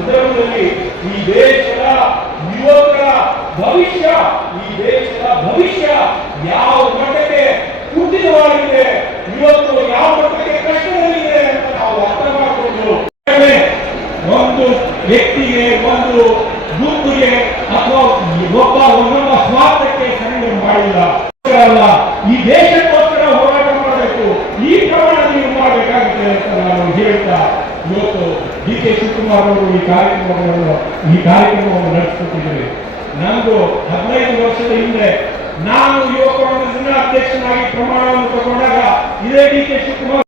ಸಂದರ್ಭದಲ್ಲಿ ಈ ದೇಶದ ಯುವಕರ ಭವಿಷ್ಯ ಈ ದೇಶದ ಭವಿಷ್ಯ ಯಾವ ಮಟ್ಟಕ್ಕೆ ಕುಂಠಿತವಾಗಿದೆ ಇವತ್ತು ಡಿ ಕೆ ಶಿವಕುಮಾರ್ ಅವರು ಈ ಕಾರ್ಯಕ್ರಮವನ್ನು ಈ ಕಾರ್ಯಕ್ರಮವನ್ನು ನಡೆಸುತ್ತಿದ್ದೇವೆ ನಂದು ಹದಿನೈದು ವರ್ಷದ ಹಿಂದೆ ನಾನು ಯುವ ಕಾಂಗ್ರೆಸ್ನ ಅಧ್ಯಕ್ಷನಾಗಿ ಪ್ರಮಾಣವನ್ನು ತಗೊಂಡಾಗ ಇದೇ ಡಿ ಕೆ ಶಿವಕುಮಾರ್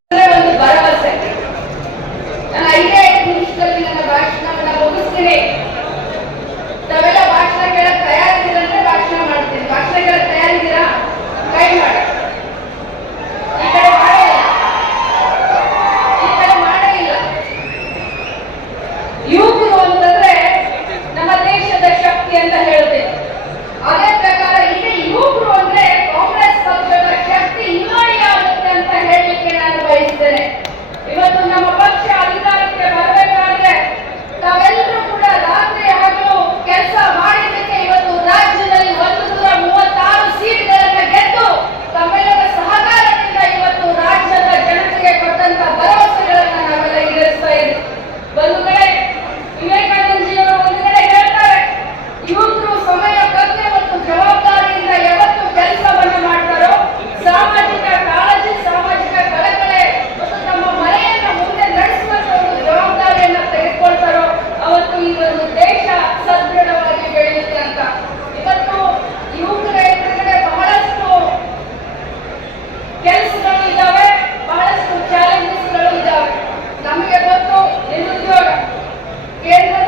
Él